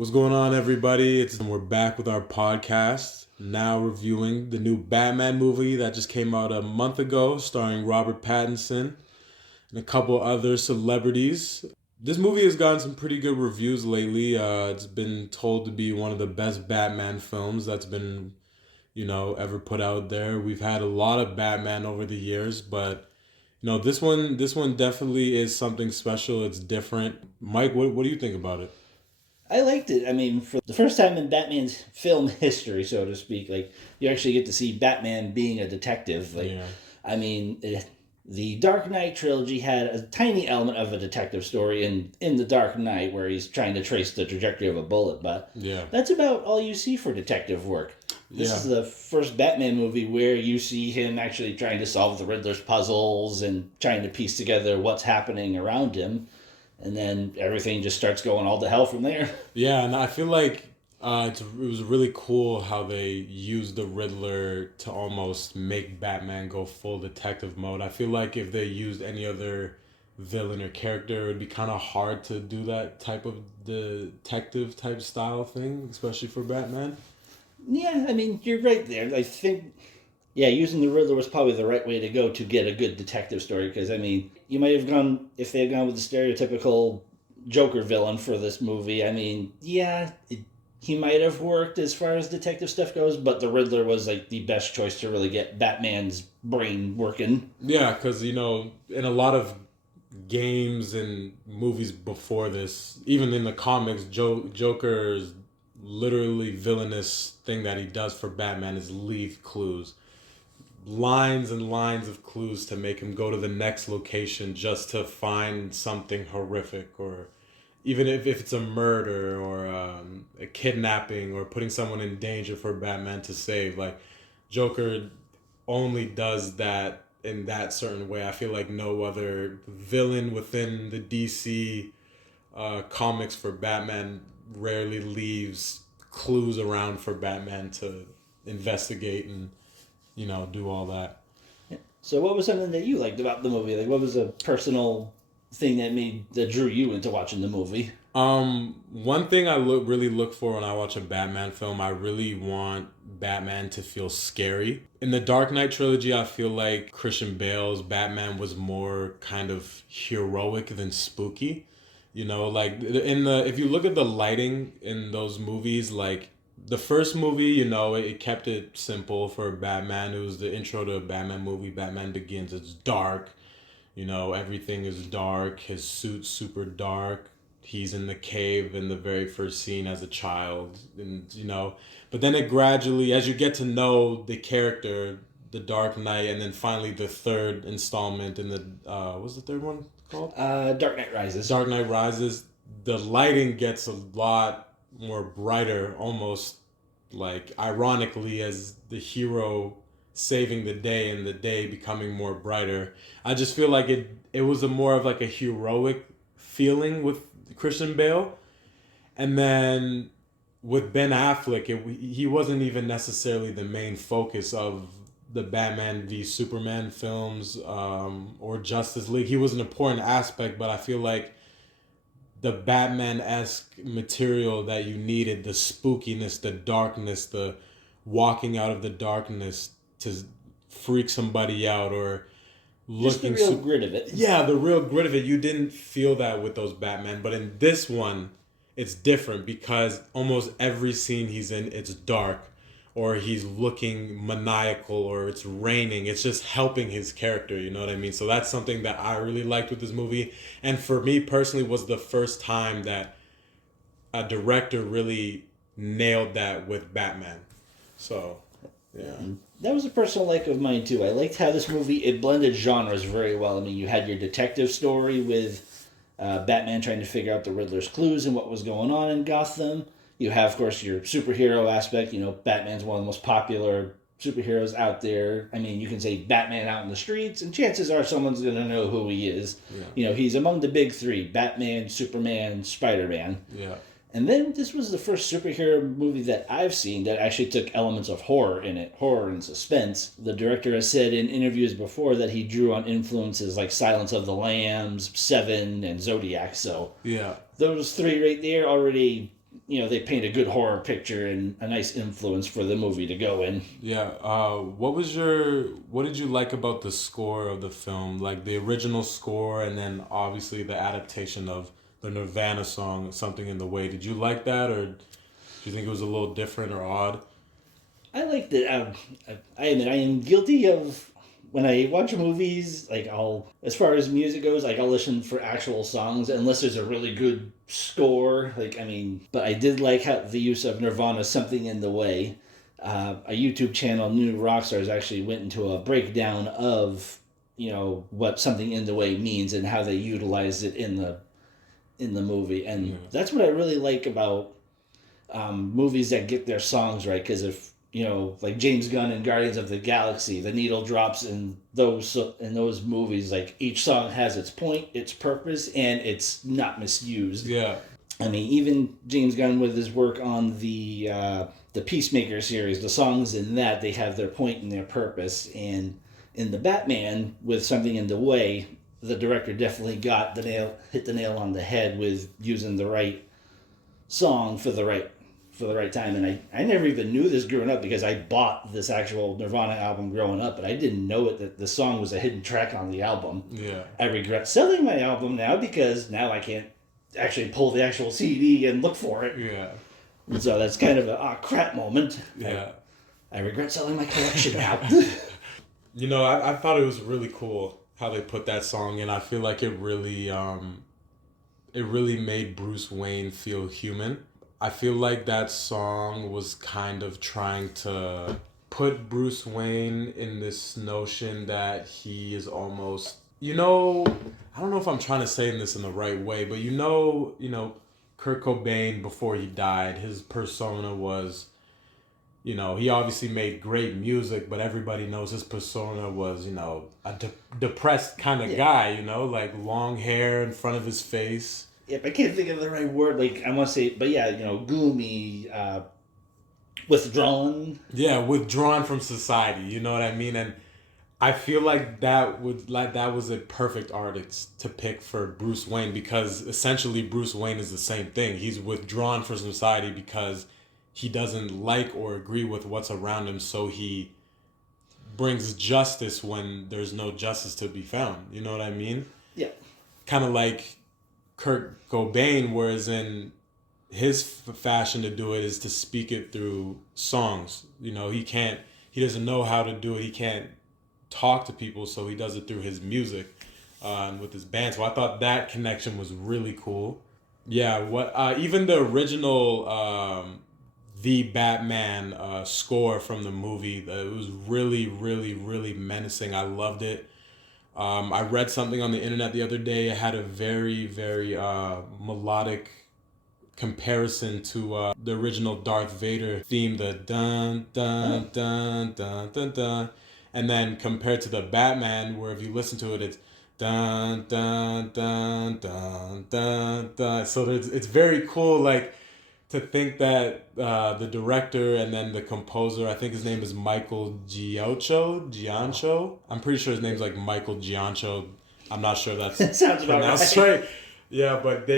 What's going on, everybody? We're back with our podcast, now reviewing the new Batman movie that just came out a month ago, starring Robert Pattinson and a couple other celebrities. This movie has gotten some pretty good reviews lately. It's been told to be one of the best Batman films that's been, ever put out there. We've had a lot of Batman over the years, but this one definitely is something special. It's different. Mike, what do you think about it? I liked it. I mean, for the first time in Batman's film history, so to speak, you actually get to see Batman being a detective. Yeah. I mean, the Dark Knight trilogy had a tiny element of a detective story in the Dark Knight where he's trying to trace the trajectory of a bullet, but Yeah. that's about all you see for detective work. This is the first Batman movie where you see him actually trying to solve the Riddler's puzzles and trying to piece together what's happening around him. And then everything just starts going all to hell from there. Yeah, and I feel like it was really cool how they used the Riddler to almost make Batman go full detective mode. I feel like if they used any other villain or character, it would be kind of hard to do that type of detective type style thing, especially for Batman. Yeah, I mean, you're right there. I think, yeah, using the Riddler was probably the right way to go to get a good detective story. Because, I mean, you might have gone, if they had gone with the stereotypical Joker villain for this movie, I mean, yeah, he might have worked as far as detective stuff goes, but the Riddler was, the best choice to really get Batman's brain working. Yeah, because, in a lot of games and movies before this, even in the comics, Joker's literally villainous thing that he does for Batman is leave clues. Lines and lines of clues to make him go to the next location just to find something horrific, or even if it's a murder or a kidnapping or putting someone in danger for Batman to save. Like, Joker only does that in that certain way. I feel like no other villain within the DC comics for Batman rarely leaves clues around for Batman to investigate and do all that. So, what was something that you liked about the movie? What was a personal thing that drew you into watching the movie? One thing I really look for when I watch a Batman film, I really want Batman to feel scary. In the Dark Knight trilogy, I feel like Christian Bale's Batman was more kind of heroic than spooky. If you look at the lighting in those movies, like the first movie, it kept it simple for Batman. It was the intro to a Batman movie, Batman Begins. It's dark. Everything is dark. His suit's super dark. He's in the cave in the very first scene as a child. But then it gradually, as you get to know the character, the Dark Knight, and then finally the third installment in the, what's the third one called? Dark Knight Rises. Dark Knight Rises. The lighting gets a lot more brighter, almost like ironically, as the hero saving the day and the day becoming more brighter. I just feel like it was a more of like a heroic feeling with Christian Bale. And then with Ben Affleck, he wasn't even necessarily the main focus of the Batman v Superman films or Justice League. He was an important aspect, but I feel like the Batman-esque material that you needed, the spookiness, the darkness, the walking out of the darkness to freak somebody out, or looking... Just the real grit of it. Yeah, the real grit of it. You didn't feel that with those Batman. But in this one, it's different because almost every scene he's in, it's dark, or he's looking maniacal, or it's raining. It's just helping his character, you know what I mean? So that's something that I really liked with this movie. And for me personally, was the first time that a director really nailed that with Batman. So, yeah. That was a personal like of mine too. I liked how this movie, it blended genres very well. I mean, you had your detective story with Batman trying to figure out the Riddler's clues and what was going on in Gotham. You have, of course, your superhero aspect. Batman's one of the most popular superheroes out there. I mean, you can say Batman out in the streets, and chances are someone's going to know who he is. Yeah. He's among the big three: Batman, Superman, Spider-Man. Yeah. And then this was the first superhero movie that I've seen that actually took elements of horror in it, horror and suspense. The director has said in interviews before that he drew on influences like Silence of the Lambs, Seven, and Zodiac. So yeah, those three right there already they paint a good horror picture and a nice influence for the movie to go in. Yeah. What did you like about the score of the film? Like the original score, and then obviously the adaptation of the Nirvana song, "Something in the Way." Did you like that, or do you think it was a little different or odd? I like that. I admit I am guilty of when I watch movies. Like as far as music goes, like I'll listen for actual songs unless there's a really good score. But I did like how the use of Nirvana's "Something in the Way." A YouTube channel, New Rockstars, actually went into a breakdown of what "Something in the Way" means and how they utilized it in the movie, and that's what I really like about movies that get their songs right. Because if like James Gunn and Guardians of the Galaxy, the needle drops in those movies. Like each song has its point, its purpose, and it's not misused. Yeah. Even James Gunn with his work on the Peacemaker series, the songs in that they have their point and their purpose. And in the Batman with "Something in the Way," the director definitely hit the nail on the head with using the right song for the right time. And I never even knew this growing up because I bought this actual Nirvana album growing up, but I didn't know that the song was a hidden track on the album. Yeah. I regret selling my album now because now I can't actually pull the actual CD and look for it. Yeah. So that's kind of a crap moment. Yeah. I regret selling my collection now. I thought it was really cool how they put that song in. I feel like it really made Bruce Wayne feel human. I feel like that song was kind of trying to put Bruce Wayne in this notion that he is almost, I don't know if I'm trying to say this in the right way, but Kurt Cobain, before he died, his persona was, he obviously made great music, but everybody knows his persona was, a depressed kind of guy, like long hair in front of his face. Yep, I can't think of the right word. Like I want to say, but yeah, gloomy, withdrawn. Yeah, withdrawn from society. You know what I mean? And I feel like that was a perfect artist to pick for Bruce Wayne, because essentially Bruce Wayne is the same thing. He's withdrawn from society because he doesn't like or agree with what's around him, so he brings justice when there's no justice to be found. You know what I mean? Yeah. Kind of like Kurt Cobain, whereas in his fashion to do it is to speak it through songs. He doesn't know how to do it. He can't talk to people, so he does it through his music and with his band. So I thought that connection was really cool. Yeah, even the original The Batman score from the movie, it was really, really, really menacing. I loved it. I read something on the internet the other day. It had a very, very melodic comparison to the original Darth Vader theme, the dun dun dun dun dun dun, and then compared to the Batman, where if you listen to it, it's dun dun dun dun dun dun. So it's very cool, like, to think that the director and then the composer, I think his name is Michael Giancho. I'm pretty sure his name's like Michael Giancho. I'm not sure that's That sounds about pronounced right. right. Yeah, but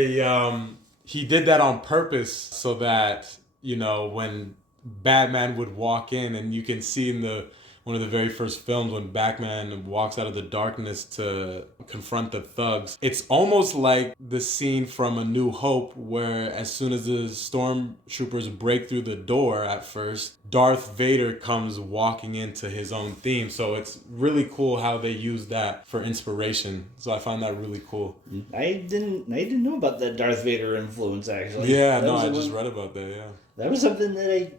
he did that on purpose so that, when Batman would walk in, and you can see in one of the very first films when Batman walks out of the darkness to confront the thugs. It's almost like the scene from A New Hope, where as soon as the stormtroopers break through the door at first, Darth Vader comes walking into his own theme. So it's really cool how they use that for inspiration. So I find that really cool. I didn't know about that Darth Vader influence, actually. Yeah, I just read about that, yeah. That was something that I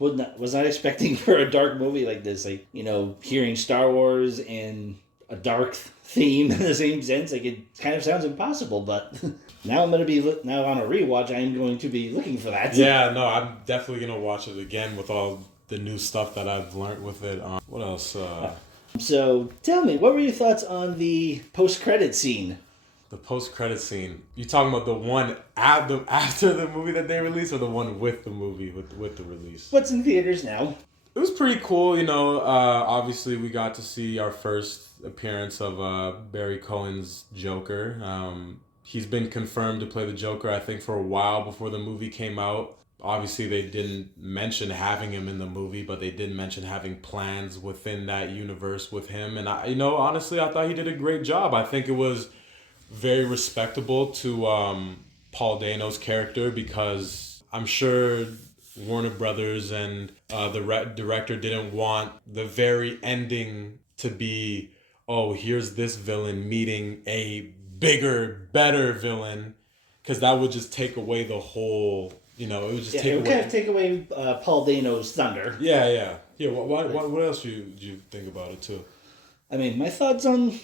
was not expecting for a dark movie like this. Like, hearing Star Wars and a dark theme in the same sense, like, it kind of sounds impossible, but now I'm going to be, now on a rewatch, I'm going to be looking for that. Yeah, no, I'm definitely going to watch it again with all the new stuff that I've learned with it. What else? So, tell me, what were your thoughts on the post-credit scene? The post-credit scene. You talking about the one after the movie that they released, or the one with the movie, with the release? What's in theaters now? It was pretty cool, obviously we got to see our first appearance of Barry Cohen's Joker. He's been confirmed to play the Joker, I think, for a while before the movie came out. Obviously, they didn't mention having him in the movie, but they did mention having plans within that universe with him. And honestly, I thought he did a great job. I think it was very respectable to Paul Dano's character, because I'm sure Warner Brothers and the director didn't want the very ending to be, oh, here's this villain meeting a bigger, better villain, because that would just take away the whole. It would just it would kind of take away Paul Dano's thunder. Yeah. What else do you think about it too? I mean, my thoughts on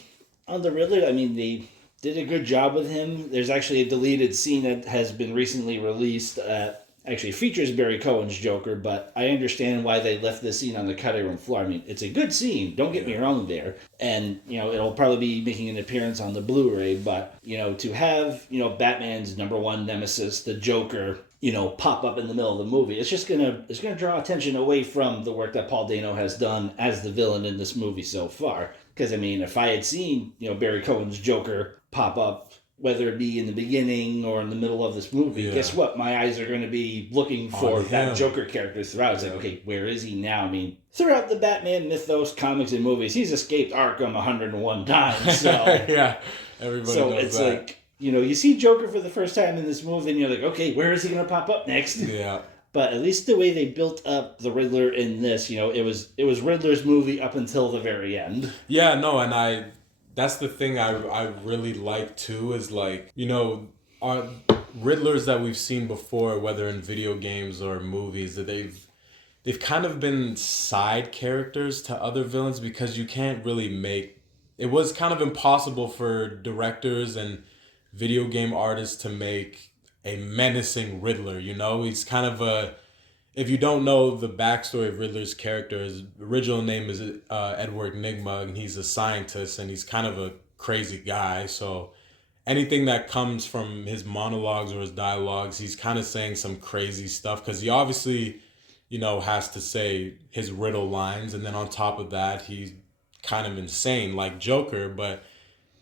the Riddler. I mean, they did a good job with him. There's actually a deleted scene that has been recently released. Actually features Barry Cohen's Joker, but I understand why they left this scene on the cutting room floor. I mean, it's a good scene, don't get me wrong there. And, it'll probably be making an appearance on the Blu-ray, but, to have, Batman's number one nemesis, the Joker, pop up in the middle of the movie, it's gonna draw attention away from the work that Paul Dano has done as the villain in this movie so far. Because, I mean, if I had seen, Barry Cohen's Joker pop up, whether it be in the beginning or in the middle of this movie, guess what? My eyes are going to be looking for that Joker character throughout. It's like, okay, where is he now? I mean, throughout the Batman mythos, comics, and movies, he's escaped Arkham 101 times. So yeah, everybody knows it's that. like, you see Joker for the first time in this movie, and you're like, okay, where is he going to pop up next? Yeah. But at least the way they built up the Riddler in this, it was Riddler's movie up until the very end. Yeah, no, and that's the thing I really like too, is like, our Riddlers that we've seen before, whether in video games or movies, that they've kind of been side characters to other villains, because you can't really it was kind of impossible for directors and video game artists to make a menacing Riddler. He's kind of if you don't know the backstory of Riddler's character, his original name is Edward Nygma, and he's a scientist, and he's kind of a crazy guy. So anything that comes from his monologues or his dialogues, he's kind of saying some crazy stuff, because he obviously, has to say his riddle lines. And then on top of that, he's kind of insane like Joker, but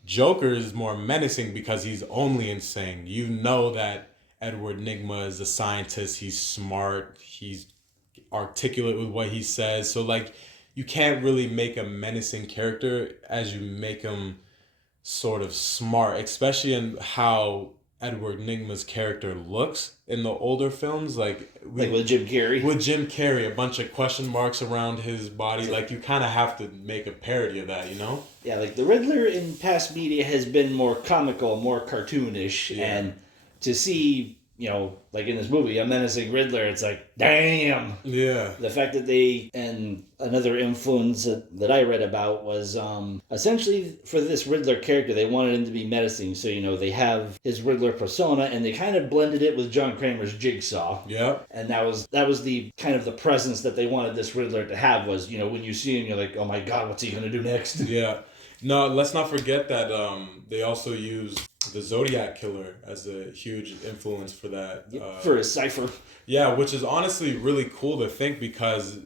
Joker is more menacing because he's only insane. That Edward Nygma is a scientist. He's smart. He's articulate with what he says. So, like, you can't really make a menacing character as you make him sort of smart, especially in how Edward Nygma's character looks in the older films. Like with Jim Carrey. With Jim Carrey, a bunch of question marks around his body. Like, you kind of have to make a parody of that, Yeah, like the Riddler in past media has been more comical, more cartoonish, and to see, like in this movie, a menacing Riddler, it's like, damn! Yeah. The fact that and another influence that I read about was, essentially for this Riddler character, they wanted him to be menacing, so, they have his Riddler persona, and they kind of blended it with John Kramer's Jigsaw. Yeah. And that was the kind of the presence that they wanted this Riddler to have, was, when you see him, you're like, oh my god, what's he gonna do next? Yeah. No, let's not forget that they also used the Zodiac Killer as a huge influence for that. For his cipher. Yeah, which is honestly really cool to think, because,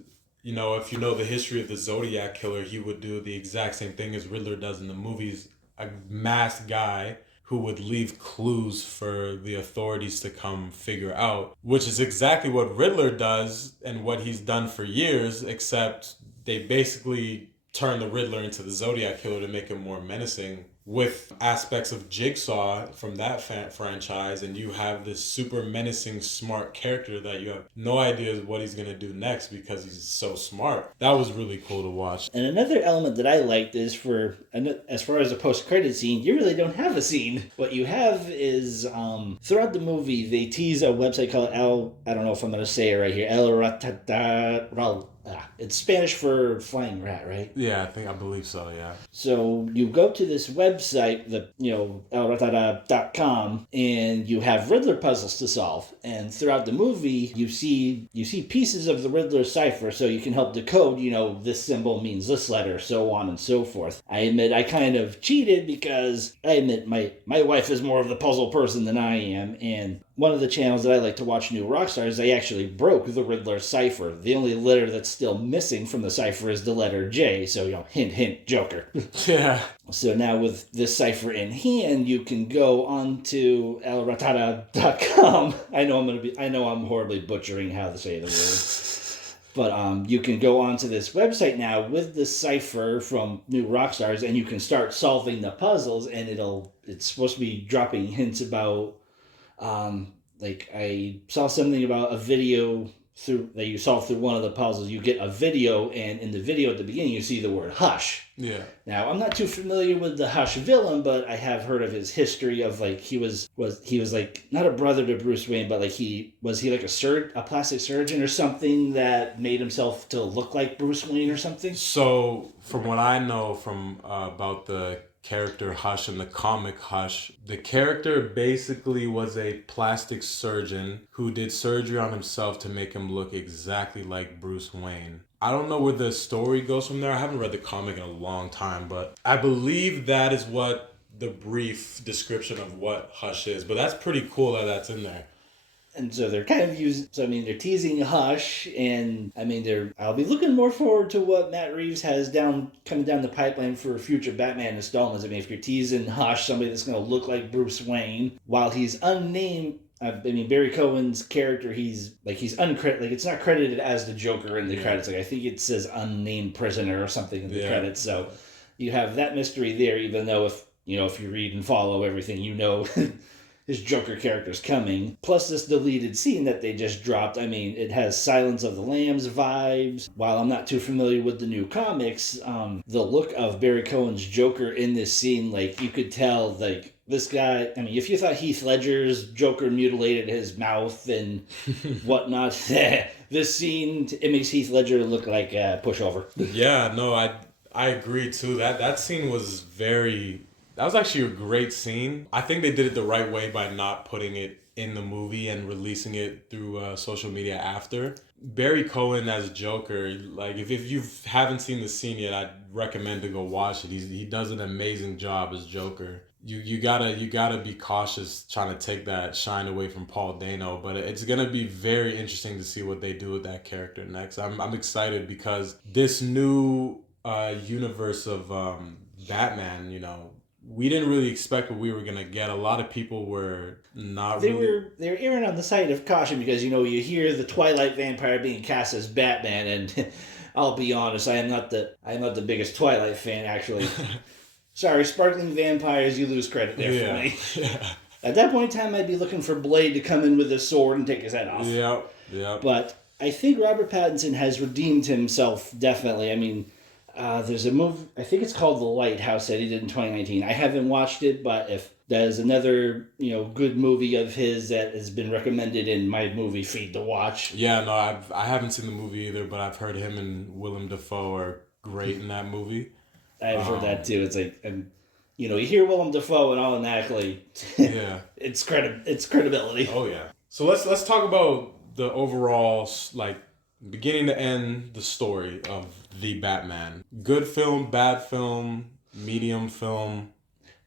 if you know the history of the Zodiac Killer, he would do the exact same thing as Riddler does in the movies. A masked guy who would leave clues for the authorities to come figure out, which is exactly what Riddler does and what he's done for years, except they basically turn the Riddler into the Zodiac Killer to make him more menacing, with aspects of Jigsaw from that franchise, and you have this super menacing, smart character that you have no idea what he's going to do next because he's so smart. That was really cool to watch. And another element that I liked is as far as a post-credit scene, you really don't have a scene. What you have is, throughout the movie, they tease a website called I don't know if I'm going to say it right here, El Ratata. It's Spanish for flying rat, right? Yeah, I believe so, yeah. So you go to this website, elratada.com, and you have Riddler puzzles to solve. And throughout the movie, you see pieces of the Riddler cipher, so you can help decode, this symbol means this letter, so on and so forth. I admit I kind of cheated, because I admit my wife is more of the puzzle person than I am, and one of the channels that I like to watch New Rockstars, they actually broke the Riddler cipher. The only letter that's still missing from the cipher is the letter J. So, hint, hint, Joker. Yeah. So now with this cipher in hand, you can go on to elratada.com. I know I'm horribly butchering how to say the word. But you can go onto this website now with the cipher from New Rockstars, and you can start solving the puzzles, and it's supposed to be dropping hints about like I saw something about a video that you solve through one of the puzzles. You get a video, and in the video at the beginning you see the word Hush. Yeah. Now I'm not too familiar with the Hush villain, but I have heard of his history of like he was like not a brother to Bruce Wayne, but like he like a plastic surgeon or something that made himself to look like Bruce Wayne or something. So from what I know from about the character Hush in the comic Hush, the character basically was a plastic surgeon who did surgery on himself to make him look exactly like Bruce Wayne. I don't know where the story goes from there. I haven't read the comic in a long time, but I believe that is what the brief description of what Hush is. But that's pretty cool that that's in there. And so they're kind of they're teasing Hush, and I'll be looking more forward to what Matt Reeves has coming down the pipeline for future Batman installments. If you're teasing Hush, somebody that's going to look like Bruce Wayne, while he's unnamed. Barry Cohen's character, he's uncredited. Like, it's not credited as the Joker in the credits. Like, I think it says unnamed prisoner or something in the credits. So you have that mystery there, even though if you read and follow everything, his Joker character's coming. Plus this deleted scene that they just dropped. It has Silence of the Lambs vibes. While I'm not too familiar with the new comics, the look of Barry Cohen's Joker in this scene, like, you could tell, like, this guy, if you thought Heath Ledger's Joker mutilated his mouth and whatnot, this scene, it makes Heath Ledger look like a pushover. Yeah, no, I agree too. That scene was that was actually a great scene. I think they did it the right way by not putting it in the movie and releasing it through social media after. Barry Cohen as Joker, like if you haven't seen the scene yet, I'd recommend to go watch it. He does an amazing job as Joker. You gotta be cautious trying to take that shine away from Paul Dano, but it's gonna be very interesting to see what they do with that character next. I'm excited because this new universe of Batman, we didn't really expect what we were gonna get. A lot of people were not. They were erring on the side of caution because you hear the Twilight vampire being cast as Batman, and I'll be honest, I am not the biggest Twilight fan actually. Sorry, sparkling vampires, you lose credit there for me. Yeah. At that point in time, I'd be looking for Blade to come in with his sword and take his head off. Yeah. But I think Robert Pattinson has redeemed himself definitely. There's a movie, I think it's called The Lighthouse, that he did in 2019. I haven't watched it, but if there's another, good movie of his that has been recommended in my movie feed to watch. Yeah, no, I haven't seen the movie either, but I've heard him and Willem Dafoe are great in that movie. I've heard that too. It's like, you hear Willem Dafoe and automatically, it's credibility. Oh yeah. So let's talk about the overall, like, beginning to end, the story of the Batman. Good film, bad film, medium film.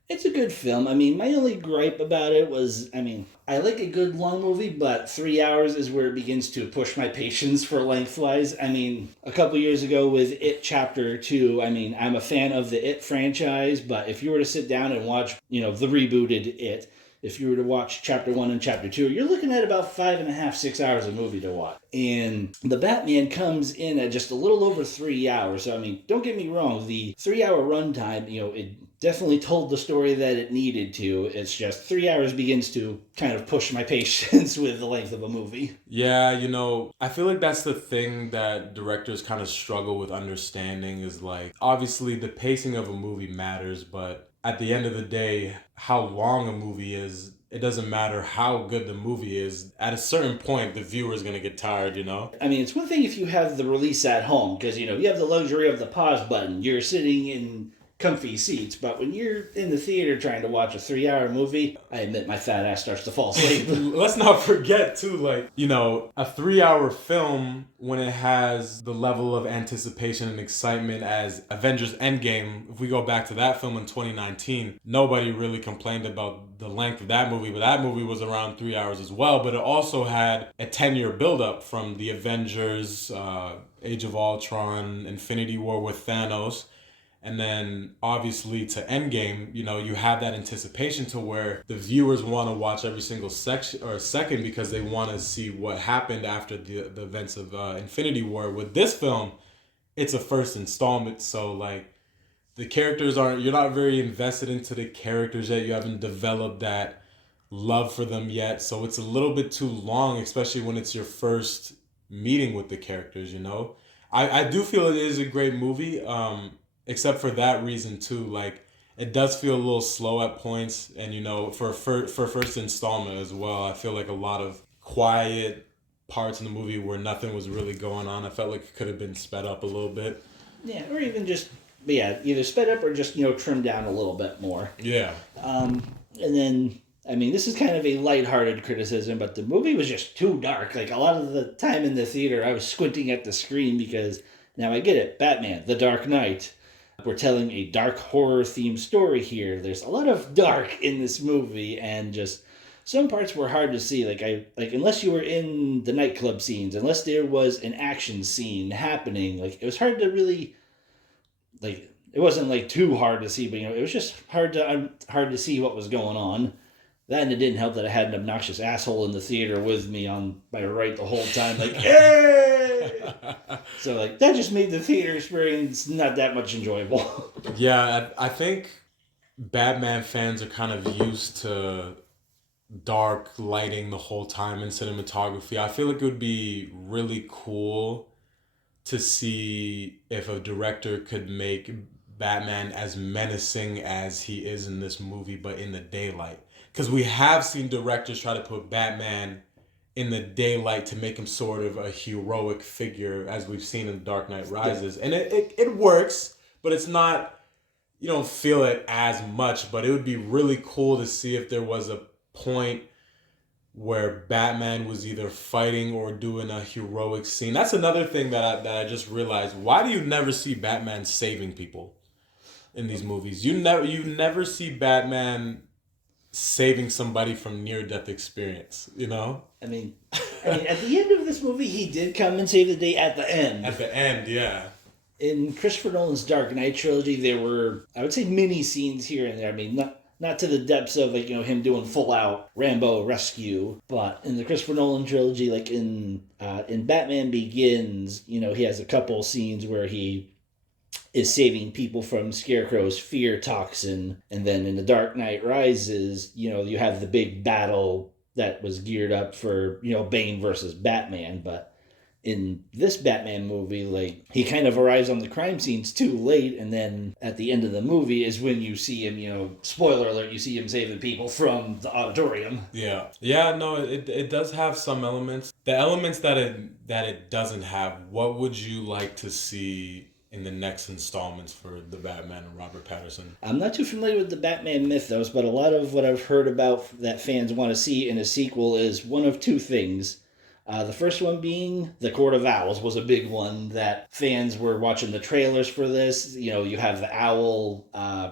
It's a good film. My only gripe about it was, I like a good long movie, but 3 hours is where it begins to push my patience for lengthwise. A couple years ago with It Chapter 2, I'm a fan of the It franchise, but if you were to sit down and watch, the rebooted It, if you were to watch Chapter 1 and Chapter 2, you're looking at about 5.5, 6 hours of movie to watch. And the Batman comes in at just a little over 3 hours. So, don't get me wrong, the 3 hour runtime, it definitely told the story that it needed to. It's just 3 hours begins to kind of push my patience with the length of a movie. Yeah, I feel like that's the thing that directors kind of struggle with understanding is, like, obviously the pacing of a movie matters, but at the end of the day, how long a movie is, it doesn't matter how good the movie is. At a certain point, the viewer's going to get tired, It's one thing if you have the release at home, because, you have the luxury of the pause button. You're sitting in comfy seats. But when you're in the theater trying to watch a 3-hour movie, I admit my fat ass starts to fall asleep. Let's not forget too, like, you know, a 3-hour film, when it has the level of anticipation and excitement as Avengers Endgame, if we go back to that film in 2019, nobody really complained about the length of that movie, but that movie was around 3 hours as well. But it also had a 10-year buildup from the Avengers, Age of Ultron, Infinity War with Thanos, and then obviously to Endgame. You know, you have that anticipation to where the viewers want to watch every single section or second because they want to see what happened after the events of Infinity War. With this film, it's a first installment, so like the characters aren't, you're not very invested into the characters yet. You haven't developed that love for them yet, so it's a little bit too long, especially when it's your first meeting with the characters, you know. I do feel it is a great movie, except for that reason too. Like, it does feel a little slow at points, and you know, for first installment as well, I feel like a lot of quiet parts in the movie where nothing was really going on. I felt like it could have been sped up a little bit. Yeah, or even just, either sped up or just, trimmed down a little bit more. Yeah. And then, I mean, this is kind of a lighthearted criticism, but the movie was just too dark. Like, a lot of the time in the theater, I was squinting at the screen because, now I get it, Batman, The Dark Knight. We're telling a dark horror-themed story here. There's a lot of dark in this movie, and just some parts were hard to see. Like unless you were in the nightclub scenes, unless there was an action scene happening, like, it was hard to really, like, it wasn't like too hard to see, but it was just hard to see what was going on. That, and it didn't help that I had an obnoxious asshole in the theater with me on my right the whole time, like, hey! So, like, that just made the theater experience not that much enjoyable. Yeah, I think Batman fans are kind of used to dark lighting the whole time in cinematography. I feel like it would be really cool to see if a director could make Batman as menacing as he is in this movie, but in the daylight. Because we have seen directors try to put Batman in the daylight to make him sort of a heroic figure, as we've seen in Dark Knight Rises. Yeah. And it works, but it's not, you don't feel it as much. But it would be really cool to see if there was a point where Batman was either fighting or doing a heroic scene. That's another thing that I just realized. Why do you never see Batman saving people in these movies? You never see Batman saving somebody from near-death experience, you know? I mean, at the end of this movie, he did come and save the day at the end. At the end, yeah. In Christopher Nolan's Dark Knight trilogy, there were, I would say, mini scenes here and there. I mean, not to the depths of, like, him doing full-out Rambo rescue, but in the Christopher Nolan trilogy, like in Batman Begins, he has a couple scenes where he is saving people from Scarecrow's fear toxin. And then in The Dark Knight Rises, you have the big battle that was geared up for, Bane versus Batman. But in this Batman movie, like, he kind of arrives on the crime scenes too late. And then at the end of the movie is when you see him, spoiler alert, you see him saving people from the auditorium. Yeah. Yeah, no, it does have some elements. The elements that it doesn't have, what would you like to see in the next installments for the Batman and Robert Pattinson? I'm not too familiar with the Batman mythos, but a lot of what I've heard about that fans want to see in a sequel is one of two things. The first one being the Court of Owls was a big one that fans were watching the trailers for this. You have the owl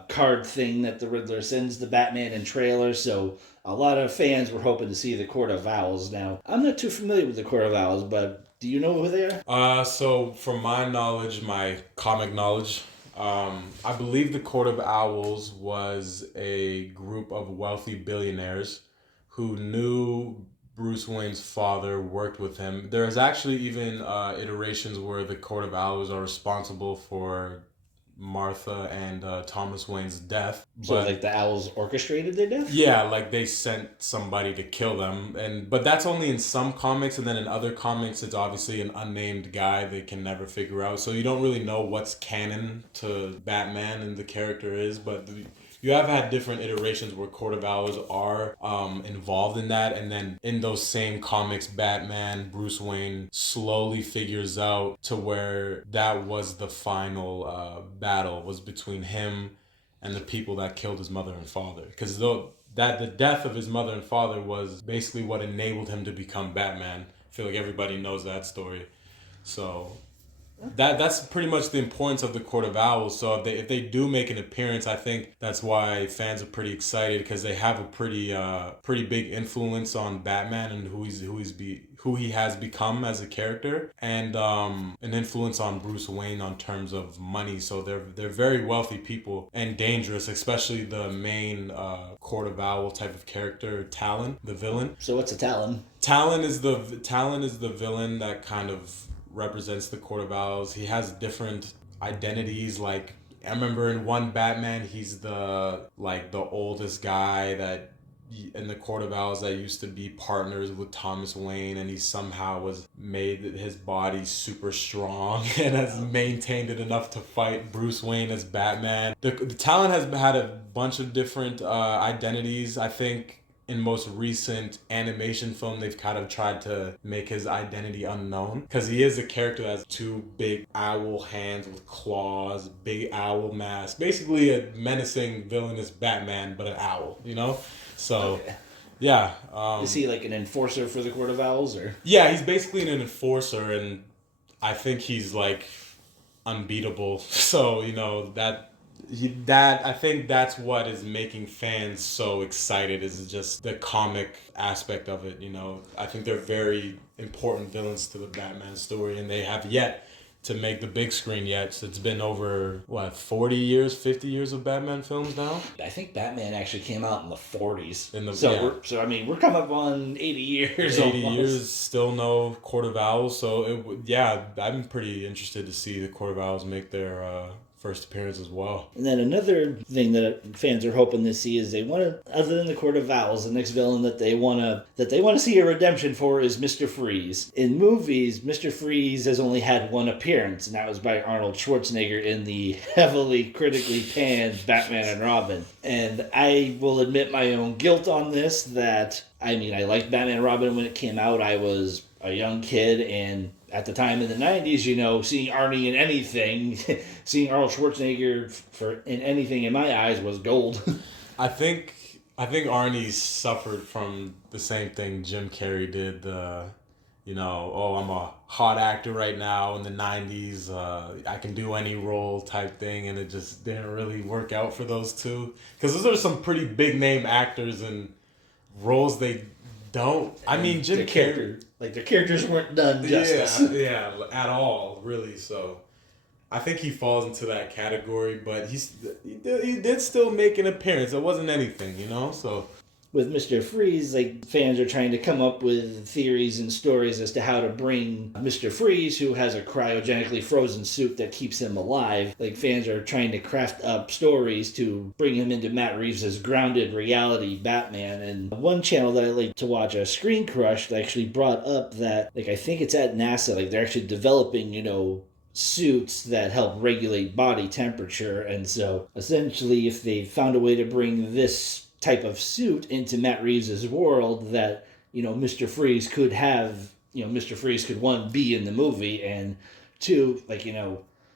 card thing that the Riddler sends the Batman in trailers, so a lot of fans were hoping to see the Court of Owls. Now, I'm not too familiar with the Court of Owls, but do you know who they are? So from my knowledge, my comic knowledge, I believe the Court of Owls was a group of wealthy billionaires who knew Bruce Wayne's father, worked with him. There's actually even iterations where the Court of Owls are responsible for Martha and Thomas Wayne's death. So like the Owls orchestrated their death? Yeah, like they sent somebody to kill them, but that's only in some comics, and then in other comics it's obviously an unnamed guy they can never figure out. So you don't really know what's canon to Batman and the character is, but you have had different iterations where Court of Owls are involved in that, and then in those same comics, Batman, Bruce Wayne slowly figures out to where that was the final battle, was between him and the people that killed his mother and father. Because that the death of his mother and father was basically what enabled him to become Batman. I feel like everybody knows that story. So that's pretty much the importance of the Court of Owls. So if they do make an appearance, I think that's why fans are pretty excited, because they have a pretty big influence on Batman and who he has become as a character, and an influence on Bruce Wayne on terms of money. So they're very wealthy people and dangerous, especially the main Court of Owl type of character, Talon the Villain. So what's a Talon? Talon is the villain that kind of represents the Court of Owls. He has different identities. Like, I remember in one Batman, he's the oldest guy that in the Court of Owls that used to be partners with Thomas Wayne, and he somehow was made his body super strong and has maintained it enough to fight Bruce Wayne as Batman. The Talon has had a bunch of different identities. I think in most recent animation film, they've kind of tried to make his identity unknown, because he is a character that has two big owl hands with claws, big owl mask, basically a menacing villainous Batman, but an owl, So, Okay. yeah. Is he like an enforcer for the Court of Owls, or? Yeah, he's basically an enforcer, and I think he's like unbeatable. So, I think that's what is making fans so excited, is just the comic aspect of it. I think they're very important villains to the Batman story, and they have yet to make the big screen yet. So it's been over 40 years, 50 years of Batman films now. I think Batman actually came out in the 40s. We're coming up on 80 years. 80 almost. years, still no Court of Owls. So I'm pretty interested to see the Court of Owls make their first appearance as well. And then another thing that fans are hoping to see is they want to, other than the Court of Owls, the next villain that they want to see a redemption for is Mr. Freeze. In movies, Mr. Freeze has only had one appearance, and that was by Arnold Schwarzenegger in the heavily critically panned Batman and Robin. And I will admit my own guilt on this, that I liked Batman and Robin when it came out. I was a young kid, and at the time in the 90s, seeing Arnie in anything, seeing Arnold Schwarzenegger in anything in my eyes was gold. I think Arnie suffered from the same thing Jim Carrey did. I'm a hot actor right now in the 90s. I can do any role type thing, and it just didn't really work out for those two. Because those are some pretty big name actors and roles they don't. Jim Carrey. Their characters weren't done justice. Yeah, at all, really. So I think he falls into that category, but he did still make an appearance. It wasn't anything, so. With Mr. Freeze, fans are trying to come up with theories and stories as to how to bring Mr. Freeze, who has a cryogenically frozen suit that keeps him alive. Fans are trying to craft up stories to bring him into Matt Reeves' grounded reality Batman. And one channel that I like to watch, Screen Crush, actually brought up that, I think it's at NASA, they're actually developing, suits that help regulate body temperature. And so, essentially, if they found a way to bring this type of suit into Matt Reeves' world, that Mr. Freeze could have, Mr. Freeze could, one, be in the movie, and two,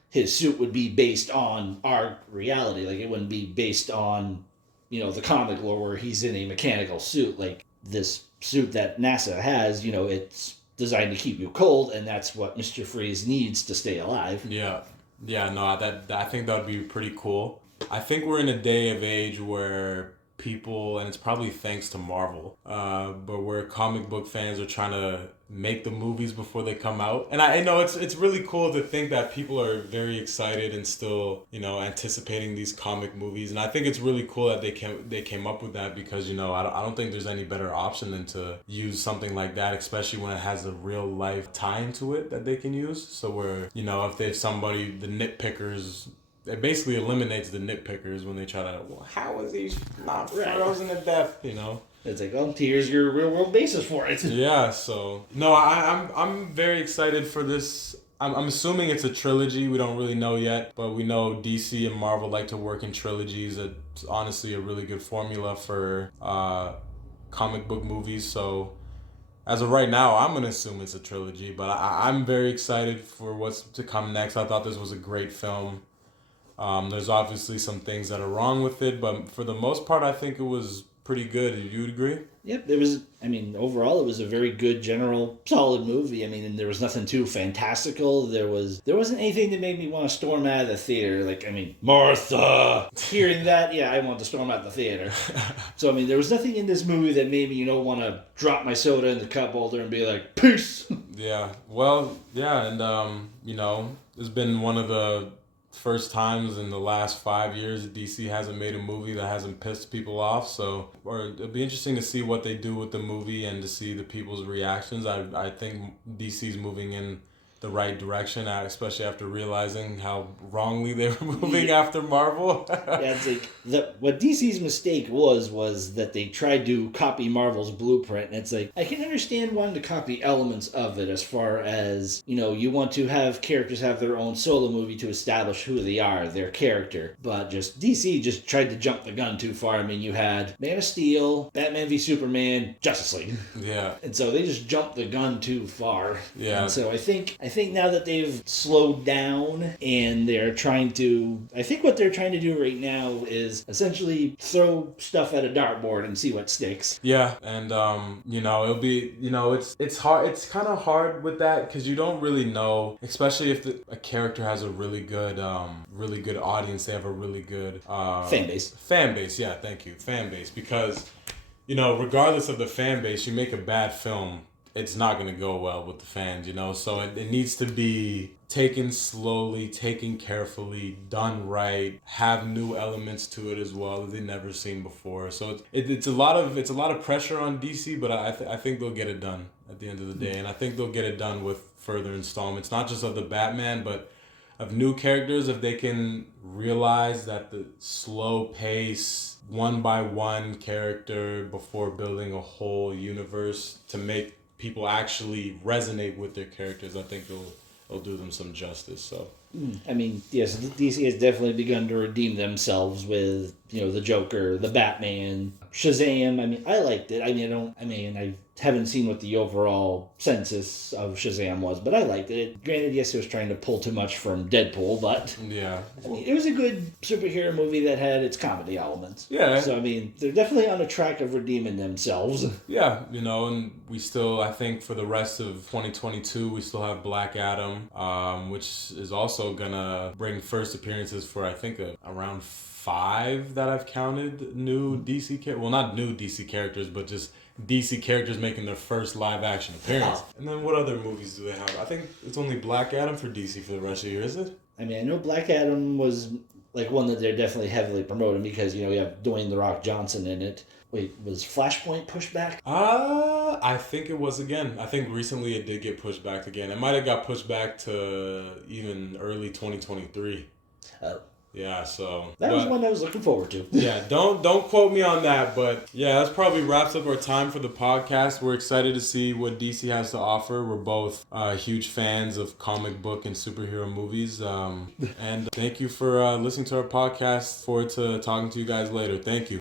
his suit would be based on our reality. It wouldn't be based on the comic lore where he's in a mechanical suit. This suit that NASA has, it's designed to keep you cold, and that's what Mr. Freeze needs to stay alive. I think that would be pretty cool. I think we're in a day of age where people, and it's probably thanks to Marvel, but where comic book fans are trying to make the movies before they come out. And I know it's really cool to think that people are very excited and still, anticipating these comic movies. And I think it's really cool that they came up with that, because, I don't think there's any better option than to use something like that, especially when it has a real life tie into it that they can use. So where, if there's somebody, the nitpickers, it basically eliminates the nitpickers when they try to, how is he not frozen to death, It's here's your real world basis for it. Yeah, so no, I'm very excited for this. I'm assuming it's a trilogy. We don't really know yet, but we know DC and Marvel like to work in trilogies. It's honestly a really good formula for comic book movies. So as of right now, I'm gonna assume it's a trilogy. But I'm very excited for what's to come next. I thought this was a great film. There's obviously some things that are wrong with it, but for the most part, I think it was pretty good. You would agree? Yep, overall it was a very good, general, solid movie. I mean, and there was nothing too fantastical. There wasn't anything that made me want to storm out of the theater. Martha! Hearing that, yeah, I want to storm out the theater. So, there was nothing in this movie that made me, want to drop my soda in the cup holder and be like, peace! Yeah, well, yeah, and, it's been one of the first times in the last 5 years that DC hasn't made a movie that hasn't pissed people off. Or it'll be interesting to see what they do with the movie and to see the people's reactions. I think DC's moving in the right direction, especially after realizing how wrongly they were moving after Marvel. Yeah, it's what DC's mistake was that they tried to copy Marvel's blueprint, and it's I can understand wanting to copy elements of it as far as, you want to have characters have their own solo movie to establish who they are, their character, but DC just tried to jump the gun too far. You had Man of Steel, Batman v Superman, Justice League. Yeah. And so they just jumped the gun too far. Yeah. And so I think now that they've slowed down and I think what they're trying to do right now is essentially throw stuff at a dartboard and see what sticks. Yeah, and it'll be, it's hard. It's kind of hard with that because you don't really know, especially if a character has a really good audience. They have a really good fan base. Fan base, yeah, thank you, fan base. Because regardless of the fan base, you make a bad film, it's not going to go well with the fans, so it needs to be taken slowly, taken carefully, done right, have new elements to it as well that they've never seen before. So it's a lot of pressure on DC, but I think they'll get it done at the end of the day, and I think they'll get it done with further installments, not just of the Batman, but of new characters. If they can realize that the slow pace, one by one character before building a whole universe to make people actually resonate with their characters, I think it'll do them some justice. So yes, DC has definitely begun to redeem themselves with the Joker, the Batman, Shazam. I liked it. I haven't seen what the overall census of Shazam was, but I liked it. Granted, yes, it was trying to pull too much from Deadpool, but yeah, it was a good superhero movie that had its comedy elements. Yeah. So they're definitely on a track of redeeming themselves. Yeah, and we still, I think for the rest of 2022, we still have Black Adam, which is also gonna bring first appearances for I think around 5 that I've counted new DC characters. Well, not new DC characters, but just DC characters making their first live action appearance. And then what other movies do they have? I think it's only Black Adam for DC for the rest of the year, is it? I know Black Adam was one that they're definitely heavily promoting because you have Dwayne "The Rock" Johnson in it. Wait, was Flashpoint pushed back? I think it was again. I think recently it did get pushed back again. It might have got pushed back to even early 2023. Oh. Yeah, so that was one I was looking forward to. Yeah, don't quote me on that, but yeah, that probably wraps up our time for the podcast. We're excited to see what DC has to offer. We're both huge fans of comic book and superhero movies, and thank you for listening to our podcast. Forward to talking to you guys later. Thank you.